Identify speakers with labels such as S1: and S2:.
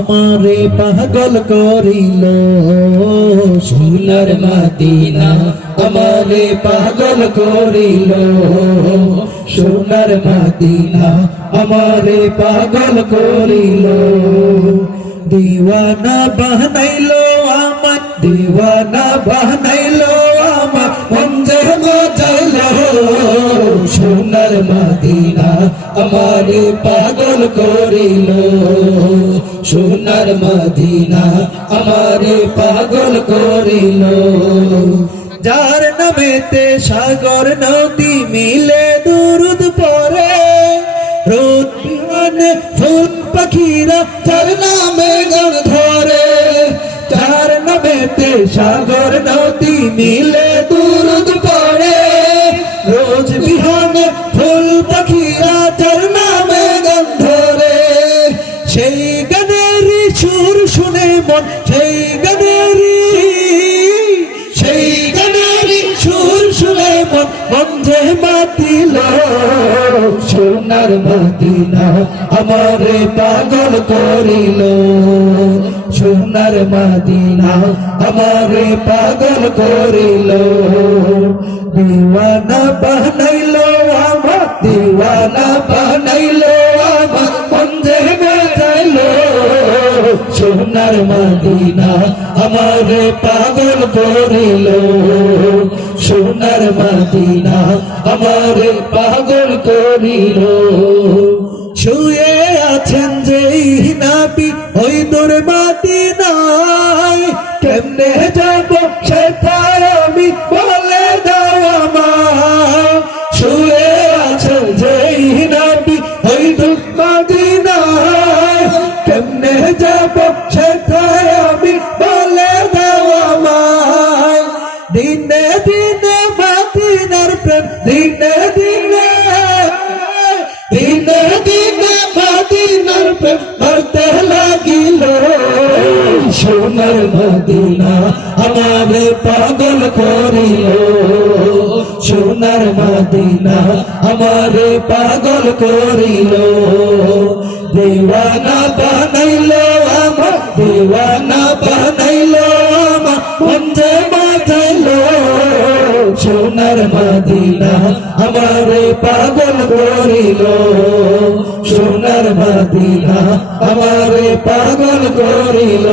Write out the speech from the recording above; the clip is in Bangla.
S1: আমারে পাগল করিল, সোনার মাদিনা। আমারে পাগল করিল, সোনার মাদিনা। আমারে পাগল করিল। দিওয়ানা বানাইলো আমার, দিওয়ানা বানাইলো আমার। মঞ্জে মজাইলো সোনার মাদিনা। আমারে পাগল করিল। সোনার মাদিনা আমারে পাগল করিল। যার নামেতে সাগর নদী মিলে দুরুদ পরে রোদ ফুল পাখিরা যার নামে গান ধরে। যার নামেতে সাগর নদী মিলে দুরুদ পড়ে, রোজ বিহানে ফুল পাখিরা সেই গানেরই সুর শুনে মন, সেই গানেরই সেই গানেরই সুর শুনে মন মন যে মাতিল সোনার মদিনা আমারে পাগল করিল। সোনার মদিনা আমারে পাগল করিল। দিওয়ানা বানাইল সোনার মদিনা, আমারে পাগল করিল। সোনার মদিনা, আমারে পাগল করিল। ছুয়ে আছেন যেই নাপি ওই দূর মদিনায়। মদিনা আমারে পাগল করিল সোনার মদিনা। আমারে পাগল করিল। দেওয়ানা বানাইল আমার, দেওয়ানা বানাইল আমার মঞ্জে বাজাইল সোনার মদিনা। আমারে পাগল করিল সোনার মদিনা। আমারে পাগল করিল।